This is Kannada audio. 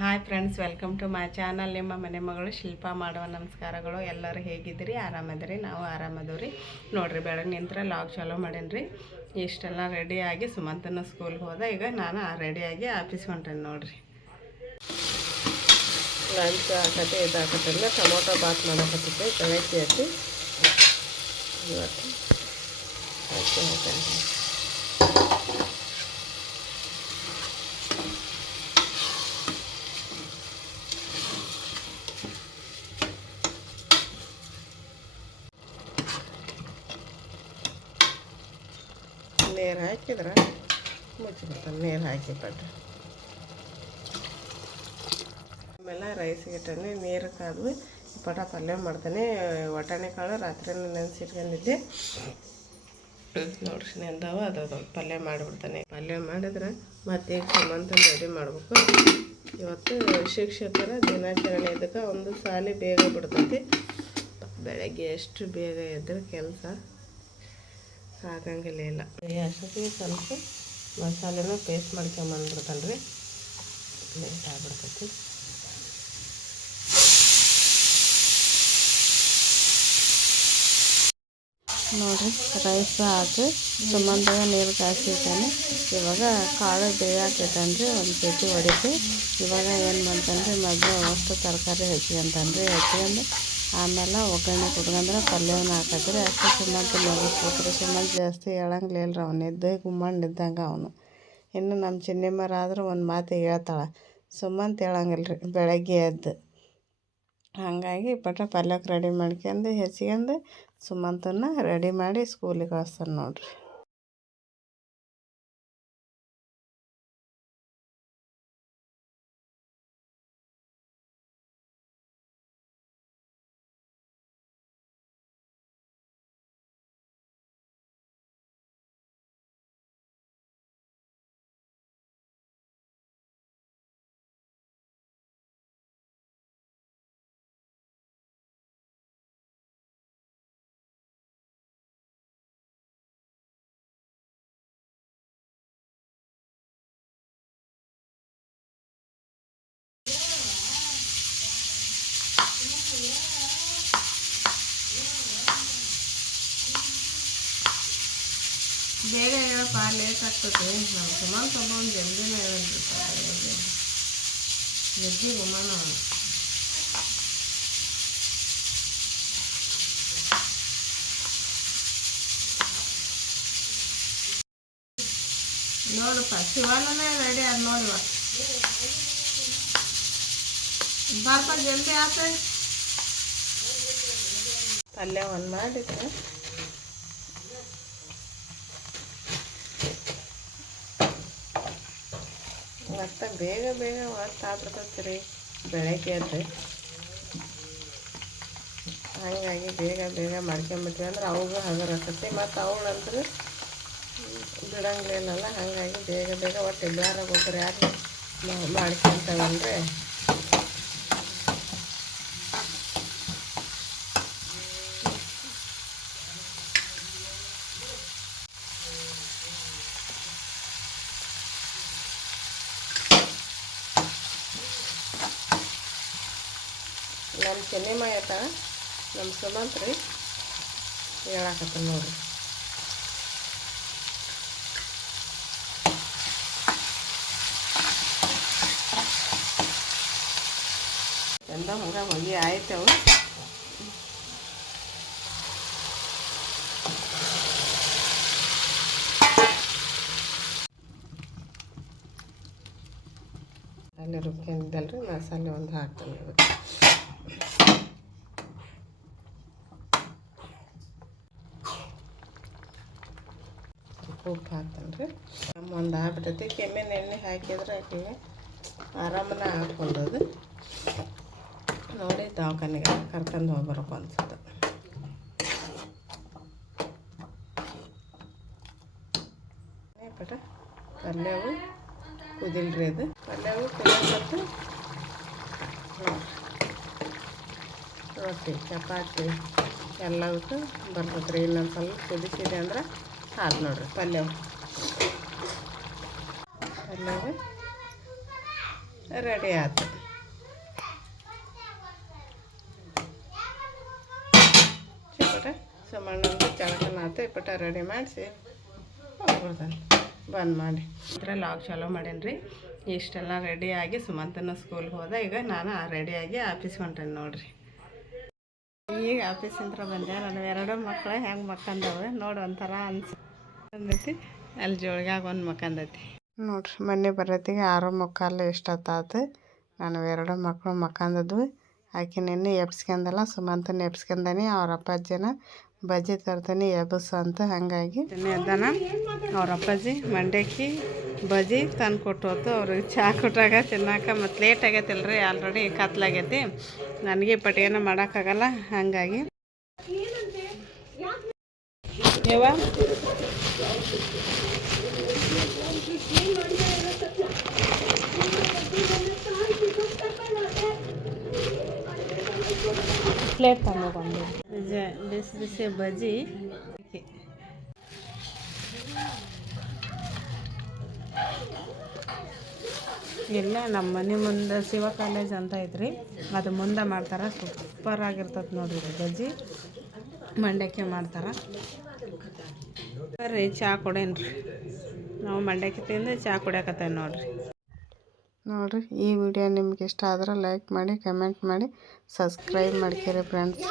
Hi friends welcome to my channel ನಿಮ್ಮ ಮನೆ ಮಗಳು ಶಿಲ್ಪ ಮಾಡುವ ನಮಸ್ಕಾರಗಳು. ಎಲ್ಲರೂ ಹೇಗಿದ್ದೀರಿ? ಆರಾಮದ್ರಿ? ನಾವು ಆರಾಮದವ್ರಿ. ನೋಡ್ರಿ ಬೆಳಗ್ಗೆ ನಿಂತ್ರ ಲಾಗ್ ಚಾಲೋ ಮಾಡೇನ್ರಿ. ಇಷ್ಟೆಲ್ಲ ರೆಡಿಯಾಗಿ ಸುಮಂತನ ಸ್ಕೂಲ್ಗೆ ಹೋದ. ಈಗ ನಾನು ರೆಡಿಯಾಗಿ ಆಫೀಸ್ ಹೊಂಟೇನೆ ನೋಡ್ರಿ. ಲಂಚ್ ಹಾಕತ್ತೆ ಇದು ಹಾಕತ್ತಲ್ಲ ಟೊಮೊಟೊ ಬಾತ್ ಮಾಡಕತ್ತೈತಿ. ಬೆಳಗ್ಗೆ ಹಾಕಿ. ಇವತ್ತು. ನೀರು ಹಾಕಿದ್ರೆ ಮುಚ್ಚಿಬಿಡ್ತಾನೆ ನೀರು ಹಾಕಿ ಪಟ್ಟ ಆಮೇಲೆ ರೈಸ್ ಗಿಟ್ಟನೆ ನೀರು ಕಾದ್ವಿ, ಪಟ ಪಲ್ಯ ಮಾಡ್ತಾನೆ. ವಟಾಣಿ ಕಾಳು ರಾತ್ರಿ ನೆನೆಸಿಟ್ಕೊಂಡಿದ್ದೆ. ನೋಡ್ರಿ ನೆಂದವ ಅದು ಪಲ್ಯ ಮಾಡಿಬಿಡ್ತಾನೆ. ಪಲ್ಯ ಮಾಡಿದ್ರೆ ಮತ್ತೆ ಸಮಂತ ರೆಡಿ ಮಾಡ್ಬೇಕು. ಇವತ್ತು ಶಿಕ್ಷಕರ ದಿನಾಚರಣೆ. ಇದಕ್ಕೆ ಒಂದು ಸಾಲಿ ಬೇಗ ಬಿಡ್ತೈತಿ. ಬೆಳಗ್ಗೆ ಎಷ್ಟು ಬೇಗ ಎದ್ರೆ ಕೆಲಸ ಆಗಂಗಿಲ್ಲ ಇಲ್ಲ. ಅಷ್ಟೊತ್ತಿಗೆ ಸ್ವಲ್ಪ ಮಸಾಲೆನೂ ಪೇಸ್ಟ್ ಮಾಡ್ಕೊಂಬಂದ್ಬಿಡ್ತಾನೆ ರೀ ಲೇಟ್ ಆಗ್ಬಿಡ್ತೈತಿ. ನೋಡಿರಿ ರೈಸ್ ಹಾಕಿ ಸುಮ್ಮಂದಾಗ ನೀರು ಕಾಯಿಸಿದ್ದಾನೆ ಇವಾಗ ಕಾಳು ಬೇಯಾಕಿದ್ದಾನೆ ರೀ ಒಂದು ಕೆಜಿ ಹೊಡಿತು ಇವಾಗ ಏನು ಮಾಡ್ತಾನೆ ಮೊದಲು ಅಷ್ಟು ತರಕಾರಿ ಹೆಚ್ಚಿಗೆಂತಾನೆ ರೀ ಹೆಚ್ಚಿಗೆಂದು ಆಮೇಲೆ ಒಗ್ಗರಣೆ ಕುಟ್ಕಂದ್ರೆ ಪಲ್ಯವನ್ನ ಹಾಕಿದ್ರೆ ಅಷ್ಟು ಸುಮ್ಮಂತ ಮುಗಿಸ್ಬೇಕ್ರಿ ಸುಮ್ಮಂತ ಜಾಸ್ತಿ ಹೇಳಂಗಿಲ್ಲ ರೀ ಅವ್ನು. ಎದ್ದು ಗುಮ್ಮಣ್ಣ ಇದ್ದಂಗೆ ಅವನು. ಇನ್ನು ನಮ್ಮ ಚಿನ್ನಿಮ್ಮರ ಆದ್ರೆ ಒಂದು ಮಾತು ಹೇಳ್ತಾಳೆ. ಸುಮ್ಮಂತ ಹೇಳಂಗಿಲ್ಲ ರೀ ಬೆಳಗ್ಗೆ ಎದ್ದು. ಹಾಗಾಗಿ ಪಟ ಪಲ್ಯಕ್ಕೆ ರೆಡಿ ಮಾಡ್ಕೊಂಡು ಹೆಚ್ಕೊಂಡು ಸುಮ್ಮಂತನ್ನ ರೆಡಿ ಮಾಡಿ ಸ್ಕೂಲಿಗೆ ಕಳಿಸ್ತಾನೆ ನೋಡ್ರಿ. ಹೇಳಪ್ಪ ಲೇಟ್ ಆಗ್ತದೆ. ನಾವು ಸುಮಾರು ತಗೊಂಡು ಜಲ್ದಿನೇ ಹೇಳಿರ್ತಾರೆ ನಿದ್ದೆ ಗುಮಾನ ನೋಡಪ್ಪ ಶಿವಾನನೇ ರೆಡಿ ಅದು ನೋಡುವ ಬಾರಪ್ಪ ಜಲ್ದಿ ಆತ ಪಲ್ಯ ಒಂದು ಮಾಡಿದ್ರೆ ಮತ್ತು ಬೇಗ ಬೇಗ ಹೊತ್ತು ಆಗ್ಬಿಡ್ತೈತೆ ರೀ ಬೆಳಗ್ಗೆ ಎದ್ದು. ಹಾಗಾಗಿ ಬೇಗ ಬೇಗ ಮಾಡ್ಕೊಂಬಿಟ್ವಿ ಅಂದ್ರೆ ಅವಾಗ ಹಗರ್ ಆಕತಿ ಮತ್ತು ಅವಳಂದ್ರೆ ಬಿಡಂಗಿಲ್ಲಲ್ಲ ಹಾಗಾಗಿ ಬೇಗ ಬೇಗ ಒಟ್ಟು ಎಲ್ಲಾರ ಗೊಬ್ಬರ ಯಾರು ಮಾಡ್ಕೊಂತವಂದ್ರೆ ನಮ್ಮ ಚೆನ್ನಮ್ಮ ಆಯ್ತ ನಮ್ಮ ಸುಮಂತ್ ರೀ ಹೇಳಾಕತ್ತ ನೋಡ್ರಿ. ಎಲ್ಲ ಹಂಗೆ ಹೊಗೆ ಆಯ್ತವು. ಅಲ್ಲಿ ರುಬ್ಕೊಂಡಿದ್ದಲ್ರಿ, ಮಸಾಲೆ ಒಂದು ಹಾಕ್ತೀನಿ. ಉಪ್ಪು ಹಾಕ್ತಾನೆ ರೀ ಒಂದು ಆಗ್ಬಿಟ್ಟೈತಿ ಕೆಮ್ಮಿನ ಎಣ್ಣೆ ಹಾಕಿದ್ರೆ ಆಕೆಗೆ ಆರಾಮನ ಹಾಕ್ಕೊಂಡದು ನೋಡಿ ದವಾಖಾನೆಗೆ ಕರ್ಕೊಂಡು ಹೋಗ್ಬರಪ್ಪ ಅನ್ಸುತ್ತೆ. ಪಟ, ಪಲ್ಯವು ಕುದಿಲ್ರಿ ಅದು. ಪಲ್ಯವು ಕುದಿಯತ್ತು ರೊಟ್ಟಿ, ಚಪಾತಿ ಎಲ್ಲದಕ್ಕೂ ಬರ್ತೈತೆ ರೀ ಸ್ವಲ್ಪ ಕುದಿಸಿದೆ ಅಂದ್ರೆ ಹಾಲು ನೋಡ್ರಿ. ಪಲ್ಯ ಪಲ್ಯಗೆ ರೆಡಿ ಆಯ್ತು ಚಿಪಟ ಸುಮಣ್ಣಂದು ಚಳಕನ ಆತು. ಇಪ್ಪಟ ರೆಡಿ ಮಾಡಿಸಿ. ಹೋಗ್ಬಿಡ್ತಾನೆ ಬಂದ್ ಮಾಡಿ. ಅಂದ್ರೆ ಲಾಗ್ ಚಾಲೋ ಮಾಡೇನ್ರಿ. ಇಷ್ಟೆಲ್ಲ ರೆಡಿಯಾಗಿ ಸುಮಂತನ ಸ್ಕೂಲ್ಗೆ ಹೋದ. ಈಗ ನಾನು ರೆಡಿಯಾಗಿ ಆಫೀಸ್ಗೆ ಹೊಂಟೇನೆ ನೋಡ್ರಿ. ಈಗ ಆಫೀಸಿಂದ ಬಂದೆ. ನನ್ನ ಎರಡು ಮಕ್ಕಳು ಹೆಂಗೆ ಮಕ್ಕಂದವೆ ನೋಡು ಒಂಥರ ಅನ್ಸ ಅಲ್ಲಿ ಜೋಳಿಗಾಗ ಒಂದು ಮಕ್ಕಂದೈತಿ. ನೋಡ್ರಿ, ಮೊನ್ನೆ ಬರೋತ್ತಿಗೆ ಆರು ಮುಕ್ಕಾಲು ಎಷ್ಟೊತ್ತಾತು ನಾನು ಎರಡು ಮಕ್ಕಳು ಮಕ್ಕಂದದ್ವು. ಆಕೆ ನಿನ್ನೆ ಎಬ್ಸ್ಕೊಂಡಲ್ಲ ಸುಮಂತನ ಎಬ್ಸ್ಕೊಂಡಾನೆ ಅವ್ರ ಅಪ್ಪಾಜಿನ ಬಜ್ಜಿ ತರ್ತಾನೆ ಎಬ್ಬಸು ಅಂತ ಹಾಗಾಗಿ. ಅದಾನ ಅವ್ರ ಅಪ್ಪಾಜಿ ಮಂಡಕ್ಕಿ ಬಜ್ಜಿ ತಂದು ಕೊಟ್ಟು ಹೋತು ಅವ್ರಿಗೆ ಚಹಾ ಕೊಟ್ಟಾಗ ತಿನ್ನಾಕ ಮತ್ತು ಲೇಟ್ ಆಗೈತಿಲ್ರಿ ಆಲ್ರೆಡಿ ಕತ್ಲಾಗೈತಿ. ನನಗೆ ಪಟಿಯನ್ನ ಮಾಡೋಕ್ಕಾಗಲ್ಲ, ಹಾಗಾಗಿ. ಯವ್ವ? ಪ್ಲೇಟ್ ತಗೊಂಡು. ಬಿಸಿ ಬಿಸಿ ಬಜ್ಜಿ ಇಲ್ಲ ನಮ್ಮ ಮನೆ ಮುಂದೆ ಶಿವ ಕಾಲೇಜ್ ಅಂತ ಐತ್ರಿ. ಅದು ಮುಂದೆ ಮಾಡ್ತಾರೆ. ಸೂಪರ್ ಆಗಿರ್ತದೆ ನೋಡ್ರಿ ಬಜ್ಜಿ. ಮಂಡಕ್ಕಿ ಮಾಡ್ತಾರೆ. ಬರ್ರಿ ಚಹಾ ಕೊಡೇನ್ರಿ. ನಾವು ಮಂಡಕ್ಕಿ ತಿಂದು ಚಹಾ ಕುಡಿಯಕತ್ತೇವೆ ನೋಡ್ರಿ. ನೋಡಿರಿ ಈ ವಿಡಿಯೋ ನಿಮ್ಗೆ ಇಷ್ಟ ಆದ್ರೆ ಲೈಕ್ ಮಾಡಿ ಕಮೆಂಟ್ ಮಾಡಿ ಸಬ್ಸ್ಕ್ರೈಬ್ ಮಾಡ್ಕೊರಿ ಫ್ರೆಂಡ್ಸ್